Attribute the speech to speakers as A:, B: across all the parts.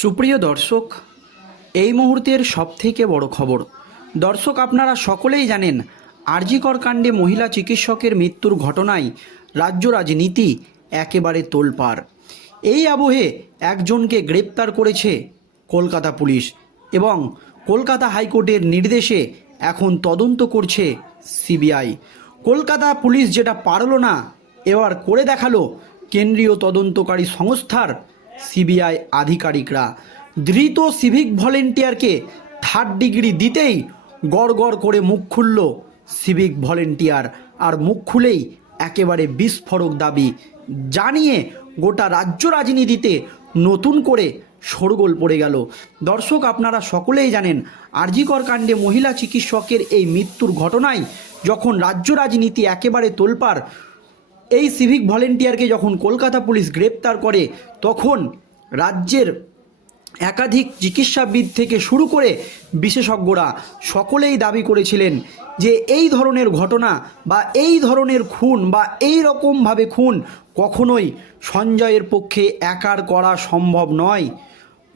A: সুপ্রিয় দর্শক, এই মুহূর্তের সবথেকে বড় খবর। দর্শক, আপনারা সকলেই জানেন আরজিকর কাণ্ডে মহিলা চিকিৎসকের মৃত্যুর ঘটনায় রাজ্য রাজনীতি একেবারে তোলপাড়। এই আবহে একজনকে গ্রেপ্তার করেছে কলকাতা পুলিশ এবং কলকাতা হাইকোর্টের নির্দেশে এখন তদন্ত করছে সিবিআই। কলকাতা পুলিশ যেটা পারল না, এবার করে দেখাল কেন্দ্রীয় তদন্তকারী সংস্থার সিবিআই আধিকারিকরা। ধৃত সিভিক ভলেন্টিয়ারকে থার্ড ডিগ্রি দিতেই গড় করে মুখ খুলল সিভিক ভলেন্টিয়ার আর মুখ খুলেই একেবারে বিস্ফোরক দাবি জানিয়ে গোটা রাজ্য রাজনীতিতে নতুন করে শোরগোল পড়ে গেল। দর্শক, আপনারা সকলেই জানেন আরজিকর কাণ্ডে মহিলা চিকিৎসকের এই মৃত্যুর ঘটনায় যখন রাজ্য রাজনীতি একেবারে তোলপাড় এই সিভিক ভলেন্টিয়ারকে যখন কলকাতা পুলিশ গ্রেপ্তার করে, তখন রাজ্যের একাধিক চিকিৎসাবিদ থেকে শুরু করে বিশেষজ্ঞরা সকলেই দাবি করেছিলেন যে এই ধরনের ঘটনা বা এই ধরনের খুন বা এই রকমভাবে খুন কখনোই সঞ্জয়ের পক্ষে একার করা সম্ভব নয়।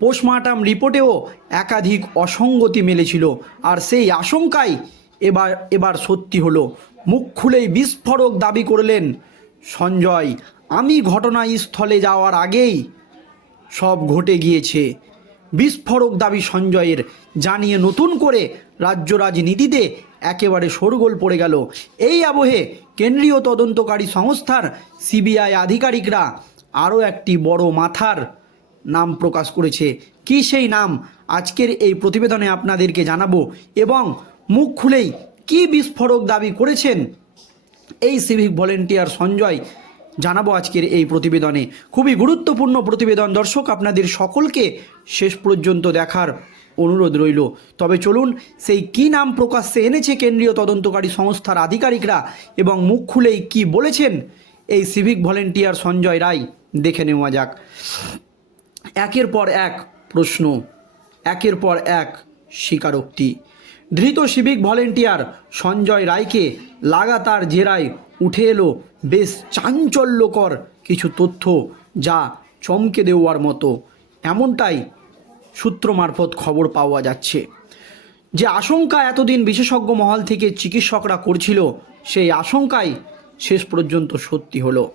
A: পোস্টমার্টাম রিপোর্টেও একাধিক অসঙ্গতি মেলেছিল আর সেই আশঙ্কাই এবার এবার সত্যি হলো। মুখ খুলেই বিস্ফোরক দাবি করলেন সঞ্জয়, আমি ঘটনাস্থলে যাওয়ার আগেই সব ঘটে গিয়েছে। বিস্ফোরক দাবি সঞ্জয়ের, জানিয়ে নতুন করে রাজ্য রাজনীতিতে একেবারে শোরগোল পড়ে গেল। এই আবহে কেন্দ্রীয় তদন্তকারী সংস্থার সিবিআই আধিকারিকরা আরও একটি বড় মাথার নাম প্রকাশ করেছে। কি সেই নাম? আজকের এই প্রতিবেদনে আপনাদেরকে জানাব এবং মুখ খুলেই কি বিস্ফোরক দাবি করেছেন এই সিভিক ভলেন্টিয়ার সঞ্জয় জানাব আজকের এই প্রতিবেদনে। খুবই গুরুত্বপূর্ণ প্রতিবেদন। দর্শক, আপনাদের সকলকে শেষ পর্যন্ত দেখার অনুরোধ রইল। তবে চলুন, সেই কি নাম প্রকাশ্যে এনেছে কেন্দ্রীয় তদন্তকারী সংস্থার আধিকারিকরা এবং মুখ খুলেই কি বলেছেন এই সিভিক ভলেন্টিয়ার সঞ্জয় রায়? দেখে নেওয়া যাক। একের পর এক প্রশ্ন, একের পর এক স্বীকারোক্তি। ধৃত সিভিক ভলেন্টিয়ার সঞ্জয় রায়কে লাগাতার জেরায় উঠে এলো বেশ চাঞ্চল্যকর কিছু তথ্য যা চমকে দেওয়ার মতো। এমনটাই সূত্র মারফত খবর পাওয়া যাচ্ছে। যে আশঙ্কা এতদিন বিশেষজ্ঞ মহল থেকে চিকিৎসকরা করছিল, সেই আশঙ্কাই শেষ পর্যন্ত সত্যি হলো।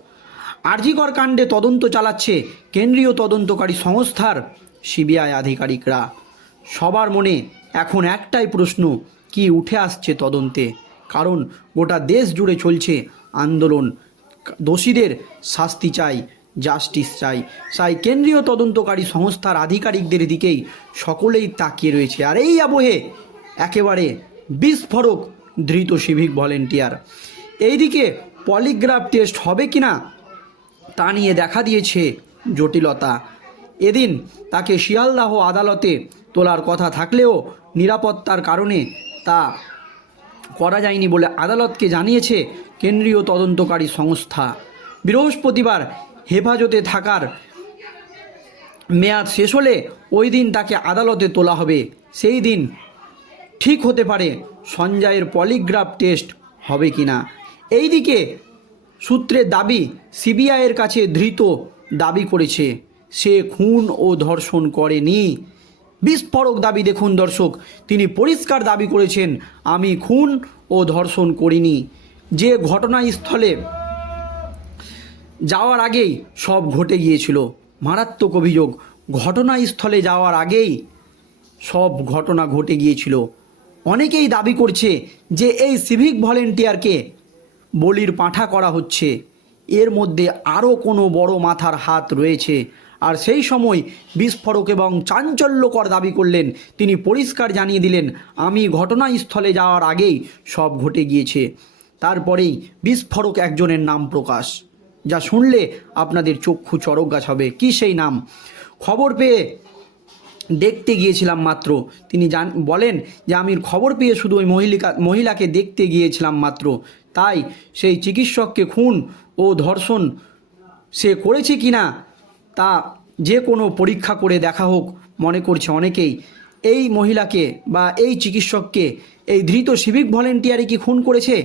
A: আরজিকর কাণ্ডে তদন্ত চালাচ্ছে কেন্দ্রীয় তদন্তকারী সংস্থার সিবিআই আধিকারিকরা। সবার মনে এখন একটাই প্রশ্ন, কি উঠে আসছে তদন্তে? কারণ গোটা দেশ জুড়ে চলছে আন্দোলন। দোষীদের শাস্তি চাই, জাস্টিস চাই। তাই কেন্দ্রীয় তদন্তকারী সংস্থার আধিকারিকদের দিকেই সকলেই তাকিয়ে রয়েছে। আর এই আবহে একেবারে বিস্ফোরক, ধৃত সিভিক ভলেন্টিয়ার। এইদিকে পলিগ্রাফ টেস্ট হবে কি না তা নিয়ে দেখা দিয়েছে জটিলতা। এদিন তাকে শিয়ালদাহ আদালতে তোলার কথা থাকলেও নিরাপত্তার কারণে তা করা যায়নি বলে আদালতকে জানিয়েছে কেন্দ্রীয় তদন্তকারী সংস্থা। বৃহস্পতিবার হেফাজতে থাকার মেয়াদ শেষ হলে ওই দিন তাকে আদালতে তোলা হবে। সেই দিন ঠিক হতে পারে সঞ্জয়ের পলিগ্রাফ টেস্ট হবে কি কিনা। এইদিকে সূত্রের দাবি, সিবিআইয়ের কাছে ধৃত দাবি করেছে। সে খুন ও ধর্ষণ করেনি। বিস্ফোরক দাবি দেখুন দর্শক। তিনি পরিষ্কার দাবি করেছেন, আমি খুন ও ধর্ষণ করিনি। যে ঘটনাস্থলে যাওয়ার আগেই সব ঘটে গিয়েছিল। মারাত্মক অভিযোগ। ঘটনাস্থলে যাওয়ার আগেই সব ঘটনা ঘটে গিয়েছিল। অনেকেই দাবি করছে যে এই সিভিক ভলেন্টিয়ারকে বলির পাঁঠা করা হচ্ছে। এর মধ্যে আরও কোনো বড় মাথার হাত রয়েছে। আর সেই সময় বিস্ফোরক এবং চাঞ্চল্যকর দাবি করলেন। তিনি পরিষ্কার জানিয়ে দিলেন, আমি ঘটনাস্থলে যাওয়ার আগেই সব ঘটে গিয়েছে। তারপরেই বিস্ফোরক একজনের নাম প্রকাশ। যা শুনলে আপনাদের চক্ষু চরক গাছ হবে কী সেই নাম? খবর পেয়ে দেখতে গিয়েছিলাম মাত্র। তিনি জান, বলেন যে আমি খবর পেয়ে শুধু ওই মহিলিকা, মহিলাকে দেখতে গিয়েছিলাম মাত্র। তাই সেই চিকিৎসককে খুন ও ধর্ষণ সে করেছে কি না তা যে কোনো পরীক্ষা করে দেখা হোক, মনে করছে অনেকেই, এই মহিলাকে বা এই চিকিৎসককে এই ধৃত সিভিক ভলেন্টিয়ারই কি খুন করেছে?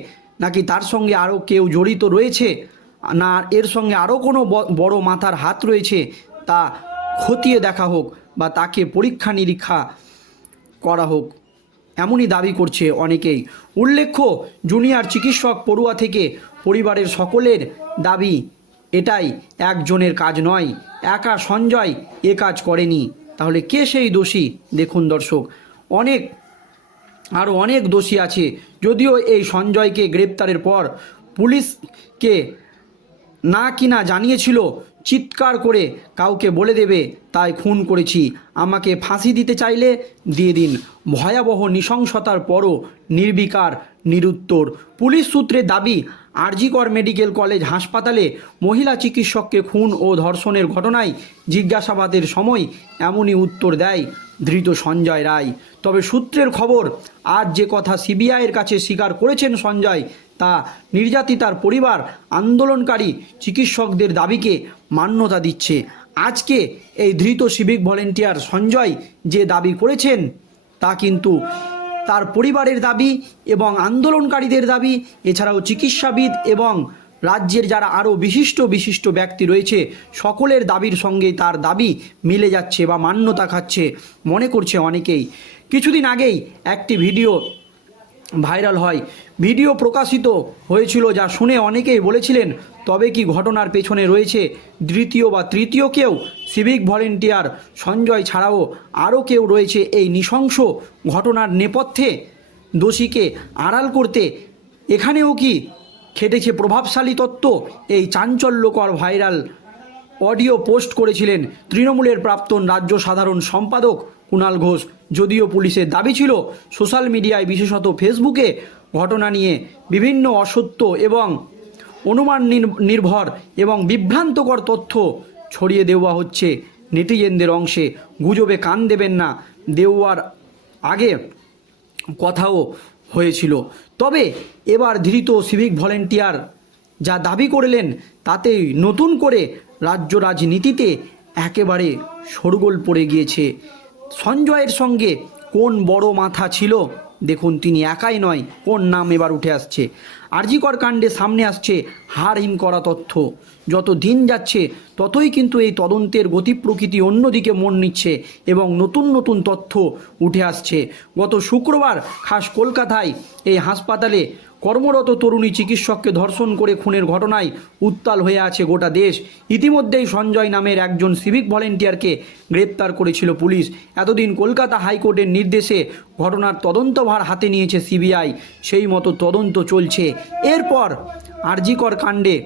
A: নাকি তার সঙ্গে আরও কেউ জড়িত রয়েছে? না, এর সঙ্গে আরও কোনো বড় মাথার হাত রয়েছে তা খতিয়ে দেখা হোক বা তাকে পরীক্ষা নিরীক্ষা করা হোক, এমনই দাবি করছে অনেকেই। উল্লেখ্য, জুনিয়র চিকিৎসক পড়ুয়া থেকে পরিবারের সকলের দাবি এটাই, একজনের কাজ নয়। একা সঞ্জয় এ কাজ করেনি। তাহলে কে সেই দোষী? দেখুন দর্শক, অনেক আরও অনেক দোষী আছে। যদিও এই সঞ্জয়কে গ্রেপ্তারের পর পুলিশকে না কিনা জানিয়েছিল, চিৎকার করে কাউকে বলে দেবে, তাই খুন করেছি। আমাকে ফাঁসি দিতে চাইলে দিয়ে দিন। ভয়াবহ নৃশংসতার পরও নির্বিকার, নিরুত্তর। পুলিশ সূত্রে দাবি, আরজিকর মেডিকেল কলেজ হাসপাতালে মহিলা চিকিৎসককে খুন ও ধর্ষণের ঘটনায় জিজ্ঞাসাবাদের সময় এমনই উত্তর দেয় ধৃত সঞ্জয় রায়। তবে সূত্রের খবর, আজ যে কথা সিবিআইয়ের কাছে স্বীকার করেছেন সঞ্জয় তা নির্যাতিতার পরিবার আন্দোলনকারী চিকিৎসকদের দাবিকে মান্যতা দিচ্ছে। আজকে এই ধৃত সিভিক ভলেন্টিয়ার সঞ্জয় যে দাবি করেছেন, তা কিন্তু তার পরিবারের দাবি এবং আন্দোলনকারীদের দাবি, এছাড়াও চিকিৎসাবিদ এবং রাজ্যের যারা আরও বিশিষ্ট বিশিষ্ট ব্যক্তি রয়েছে, সকলের দাবির সঙ্গে তার দাবি মিলে যাচ্ছে বা মান্যতা খাচ্ছে, মনে করছে অনেকেই। কিছুদিন আগেই একটি ভিডিও ভাইরাল হয়। ভিডিও প্রকাশিত হয়েছিল যা শুনে অনেকেই বলেছিলেন, তবে কি ঘটনার পেছনে রয়েছে? দ্বিতীয় বা তৃতীয় কেউ, সিভিক ভলেন্টিয়ার সঞ্জয় ছাড়াও আরও কেউ রয়েছে এই নৃশংস ঘটনার নেপথ্যে দোষীকে আড়াল করতে। এখানেও কি খেটেছে প্রভাবশালী তত্ত্ব? এই চাঞ্চল্যকর ভাইরাল অডিও পোস্ট করেছিলেন তৃণমূলের প্রাক্তন রাজ্য সাধারণ সম্পাদক কুণাল ঘোষ। যদিও পুলিশের দাবি ছিল সোশ্যাল মিডিয়ায়, বিশেষত ফেসবুকে, ঘটনা নিয়ে বিভিন্ন অসত্য এবং অনুমান নির- নির্ভর এবং বিভ্রান্তকর তথ্য ছড়িয়ে দেওয়া হচ্ছে। নেটিজেনদের অংশে গুজবে কান দেবেন না, দেওয়ার আগে কথাও হয়েছিল। তবে এবার ধৃত সিভিক ভলেন্টিয়ার যা দাবি করলেন, তাতেই নতুন করে রাজ্য রাজনীতিতে একেবারে শোরগোল পড়ে গিয়েছে। সঞ্জয়ের সঙ্গে কোন বড় মাথা ছিল? দেখুন, তিনি একাই নয়, কোন নাম এবার উঠে আসছে? আরজিকর কাণ্ডে সামনে আসছে হার হিম করা তথ্য। যত দিন যাচ্ছে, ততই কিন্তু এই তদন্তের গতি প্রকৃতি অন্যদিকে মন নিচ্ছে এবং নতুন নতুন তথ্য উঠে আসছে। গত শুক্রবার খাস কলকাতায় এই হাসপাতালে কর্মরত তরুণী চিকিৎসককে ধর্ষণ করে খুনের ঘটনায় উত্তাল হয়ে আছে গোটা দেশ। ইতিমধ্যেই সঞ্জয় নামের একজন সিভিক ভলেন্টিয়ারকে গ্রেপ্তার করেছিল পুলিশ। এতদিন কলকাতা হাইকোর্টের নির্দেশে ঘটনার তদন্তভার হাতে নিয়েছে সিবিআই। সেই মতো তদন্ত চলছে। এরপর আরজিকর কাণ্ডে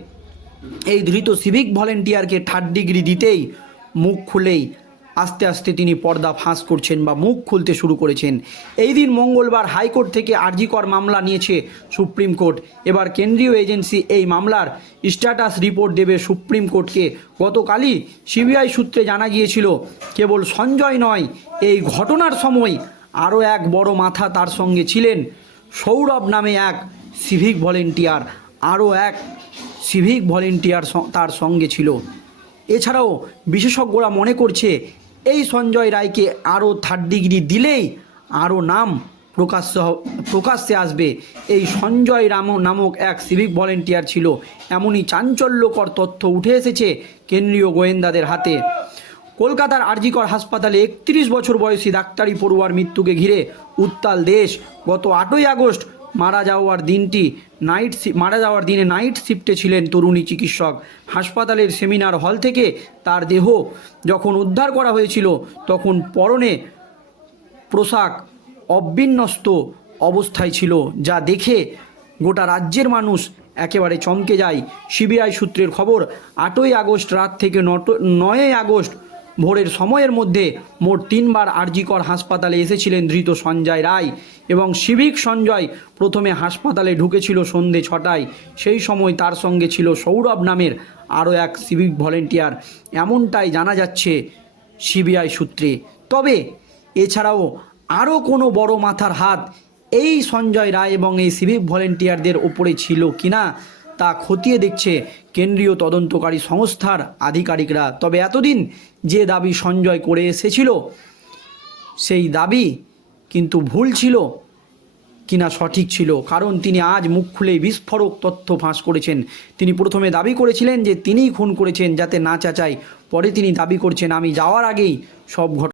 A: এই ধৃত সিভিক ভলেন্টিয়ারকে থার্ড ডিগ্রি দিতেই মুখ খুলেই আস্তে আস্তে তিনি পর্দা ফাঁস করছেন বা মুখ খুলতে শুরু করেছেন। এই দিন মঙ্গলবার হাইকোর্ট থেকে আরজিকর মামলা নিয়েছে সুপ্রিম কোর্ট। এবার কেন্দ্রীয় এজেন্সি এই মামলার স্ট্যাটাস রিপোর্ট দেবে সুপ্রিম কোর্টকে। গতকালই সিবিআই সূত্রে জানা গিয়েছিল, কেবল সঞ্জয় নয়, এই ঘটনার সময় আরও এক বড় মাথা তার সঙ্গে ছিলেন। সৌরভ নামে এক সিভিক ভলেন্টিয়ার, আরও এক সিভিক ভলেন্টিয়ার তার সঙ্গে ছিল। এছাড়াও বিশেষজ্ঞরা মনে করছে এই সঞ্জয় রায়কে আরও থার্ড ডিগ্রি দিলেই আরও নাম প্রকাশ্য প্রকাশ্যে আসবে। এই সঞ্জয় রাম নামক এক সিভিক ভলেন্টিয়ার ছিল। এমনই চাঞ্চল্যকর তথ্য উঠে এসেছে কেন্দ্রীয় গোয়েন্দাদের হাতে। কলকাতার আরজিকর হাসপাতালে একত্রিশ বছর বয়সী ডাক্তারি পড়ুয়ার মৃত্যুকে ঘিরে উত্তাল দেশ। গত আটই আগস্ট মারা যাওয়ার দিনটি নাইট মারা যাওয়ার দিনে নাইট শিফটে ছিলেন তরুণী চিকিৎসক। হাসপাতালের সেমিনার হল থেকে তার দেহ যখন উদ্ধার করা হয়েছিল, তখন পরনে পোশাক অবিন্যস্ত অবস্থায় ছিল, যা দেখে গোটা রাজ্যের মানুষ একেবারে চমকে যায়। সিবিআই সূত্রের খবর, আটই আগস্ট রাত থেকে নট নয়ই আগস্ট ভোরের সময়ের মধ্যে মোট তিনবার আরজিকর হাসপাতালে এসেছিলেন ধৃত সঞ্জয় রায়। এবং সিভিক সঞ্জয় প্রথমে হাসপাতালে ঢুকেছিল সন্ধে ছটায়। সেই সময় তার সঙ্গে ছিল সৌরভ নামের আরও এক সিভিক ভলেন্টিয়ার। এমনটাই জানা যাচ্ছে সিবিআই সূত্রে। তবে এছাড়াও আরও কোনো বড় মাথার হাত এই সঞ্জয় রায় এবং এই সিভিক ভলেন্টিয়ারদের ওপরে ছিল কিনা তা খতিয়ে দেখছে কেন্দ্রীয় তদন্তকারী সংস্থার আধিকারিকরা। তবে এতদিন যে দাবি সঞ্জয় করে এসেছিল, সেই দাবি কিন্তু ভুল ছিল। কিনা সঠিক ছিল। কারণ তিনি আজ মুখ খুলে বিস্ফোরক তথ্য ফাঁস করেছেন। তিনি প্রথমে দাবি করেছিলেন যে তিনিই খুন করেছেন যাতে না চাচাই, পরে তিনি দাবি করছেন, আমি যাওয়ার আগেই সব ঘটনা